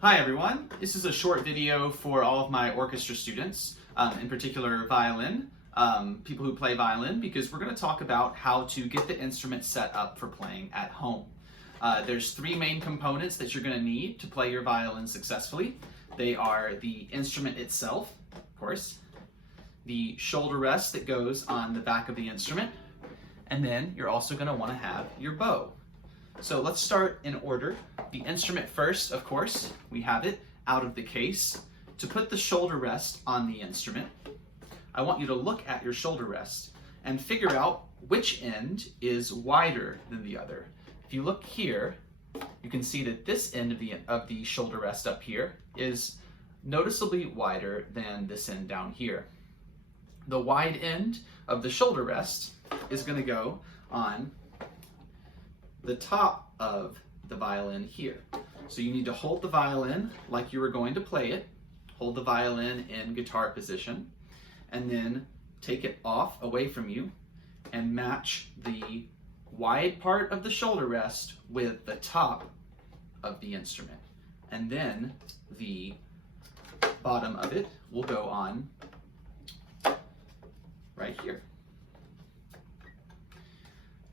Hi everyone, this is a short video for all of my orchestra students, in particular violin, people who play violin, because we're going to talk about how to get the instrument set up for playing at home. There's three main components that you're going to need to play your violin successfully. They are the instrument itself, of course, the shoulder rest that goes on the back of the instrument, and then you're also going to want to have your bow. So let's start in order. The instrument first, of course, we have it out of the case. To put the shoulder rest on the instrument, I want you to look at your shoulder rest and figure out which end is wider than the other. If you look here, you can see that this end of the shoulder rest up here is noticeably wider than this end down here. The wide end of the shoulder rest is going to go on the top of the violin here. So you need to hold the violin like you were going to play it, hold the violin in guitar position, and then take it off away from you and match the wide part of the shoulder rest with the top of the instrument. And then the bottom of it will go on right here.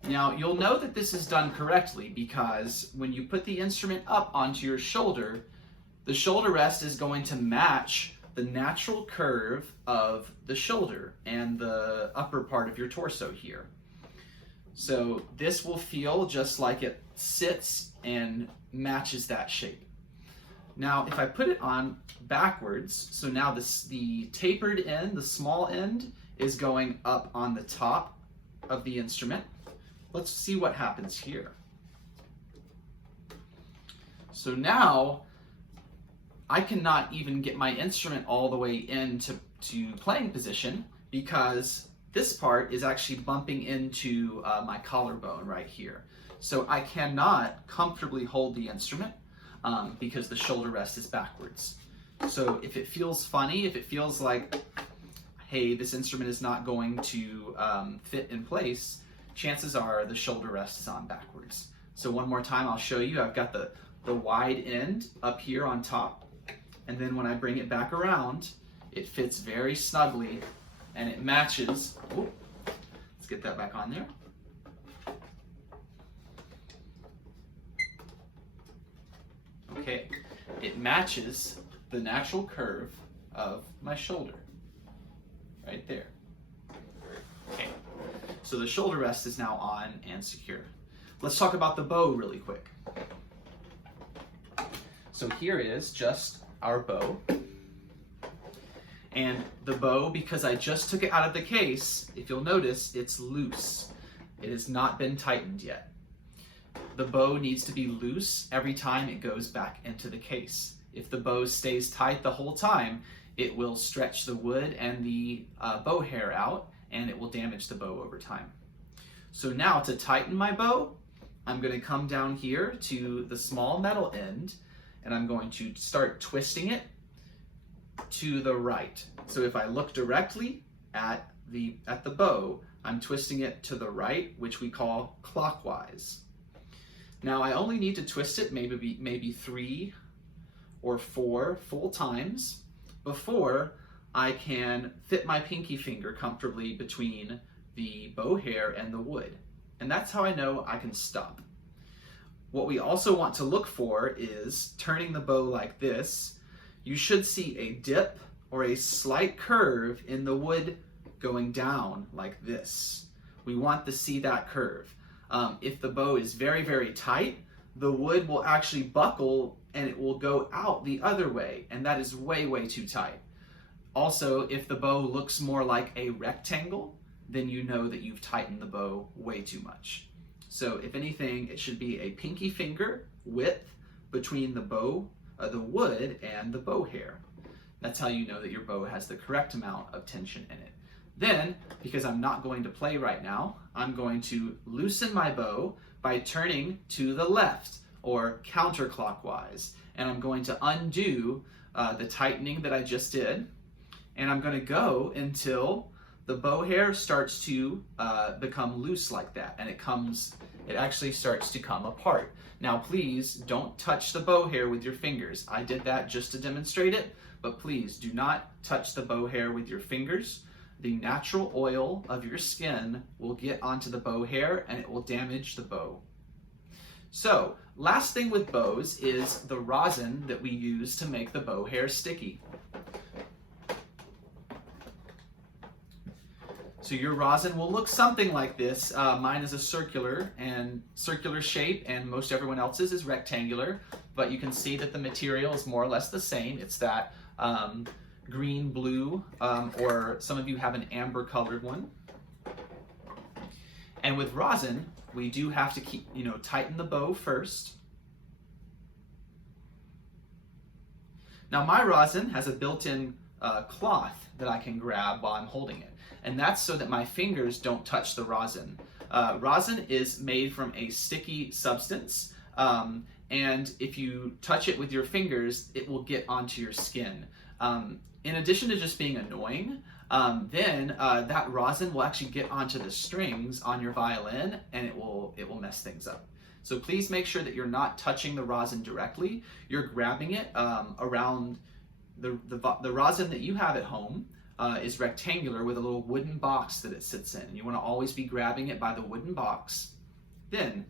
Now, you'll know that this is done correctly because when you put the instrument up onto your shoulder, the shoulder rest is going to match the natural curve of the shoulder and the upper part of your torso here. So this will feel just like it sits and matches that shape. Now, if I put it on backwards, so now the tapered end, the small end, is going up on the top of the instrument. Let's see what happens here. So now I cannot even get my instrument all the way into playing position because this part is actually bumping into my collarbone right here. So I cannot comfortably hold the instrument because the shoulder rest is backwards. So if it feels funny, if it feels like, hey, this instrument is not going to fit in place, chances are the shoulder rest is on backwards. So one more time, I'll show you. I've got the wide end up here on top, and then when I bring it back around, it fits very snugly and it matches. Ooh, let's get that back on there. Okay, it matches the natural curve of my shoulder right there. Okay. So the shoulder rest is now on and secure. Let's talk about the bow really quick. So here is just our bow. And the bow, because I just took it out of the case, if you'll notice, it's loose. It has not been tightened yet. The bow needs to be loose every time it goes back into the case. If the bow stays tight the whole time, it will stretch the wood and the bow hair out, and it will damage the bow over time. So now to tighten my bow, I'm going to come down here to the small metal end, and I'm going to start twisting it to the right. So if I look directly at the bow, I'm twisting it to the right, which we call clockwise. Now I only need to twist it maybe 3 or 4 full times before I can fit my pinky finger comfortably between the bow hair and the wood. And that's how I know I can stop. What we also want to look for is turning the bow like this. You should see a dip or a slight curve in the wood going down like this. We want to see that curve. If the bow is very, very tight, the wood will actually buckle and it will go out the other way, and that is way, way too tight. Also, if the bow looks more like a rectangle, then you know that you've tightened the bow way too much. So if anything, it should be a pinky finger width between the bow, the wood and the bow hair. That's how you know that your bow has the correct amount of tension in it. Then, because I'm not going to play right now, I'm going to loosen my bow by turning to the left or counterclockwise. And I'm going to undo the tightening that I just did. And I'm going to go until the bow hair starts to become loose like that, and it actually starts to come apart. Now please don't touch the bow hair with your fingers. I did that just to demonstrate it, but please do not touch the bow hair with your fingers. The natural oil of your skin will get onto the bow hair and it will damage the bow. So, last thing with bows is the rosin that we use to make the bow hair sticky. So your rosin will look something like this. Mine is a circular shape, and most everyone else's is rectangular, but you can see that the material is more or less the same. It's that green, blue, or some of you have an amber colored one. And with rosin, we do have to tighten the bow first. Now my rosin has a built-in cloth that I can grab while I'm holding it. And that's so that my fingers don't touch the rosin. Rosin is made from a sticky substance, and if you touch it with your fingers, it will get onto your skin. In addition to just being annoying, then that rosin will actually get onto the strings on your violin, and it will mess things up. So please make sure that you're not touching the rosin directly. You're grabbing it around the rosin that you have at home. Is rectangular with a little wooden box that it sits in. And you want to always be grabbing it by the wooden box. Then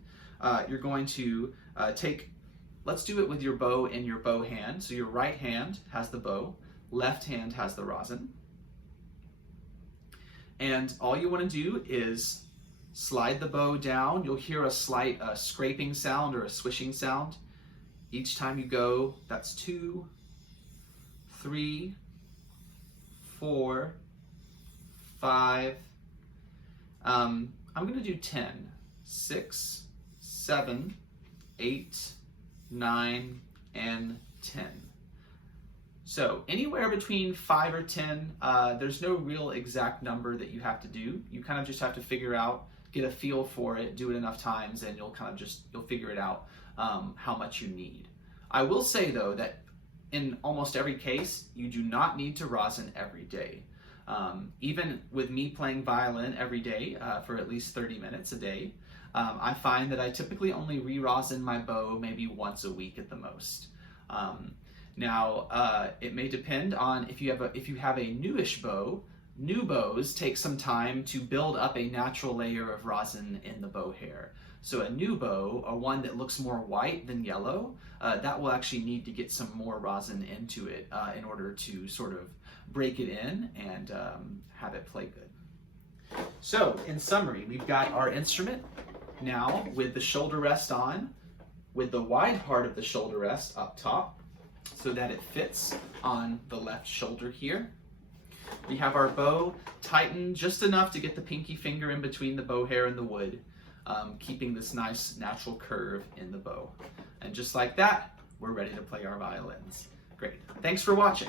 you're going to let's do it with your bow in your bow hand. So your right hand has the bow, left hand has the rosin. And all you want to do is slide the bow down. You'll hear a slight scraping sound or a swishing sound. Each time you go, that's 2, 3, 4, 5, I'm going to do 10, 6, 7, 8, 9, and 10. So anywhere between 5 or 10, there's no real exact number that you have to do. You kind of just have to figure out, get a feel for it, do it enough times, and you'll figure it out how much you need. I will say though that in almost every case, you do not need to rosin every day. Even with me playing violin every day for at least 30 minutes a day, I find that I typically only re-rosin my bow maybe once a week at the most. Now, it may depend on if you have a newish bow. New bows take some time to build up a natural layer of rosin in the bow hair. So a new bow, or one that looks more white than yellow, that will actually need to get some more rosin into it in order to sort of break it in and have it play good. So in summary, we've got our instrument now with the shoulder rest on, with the wide part of the shoulder rest up top so that it fits on the left shoulder here. We have our bow tightened just enough to get the pinky finger in between the bow hair and the wood, keeping this nice natural curve in the bow. And just like that, we're ready to play our violins. Great. Thanks for watching.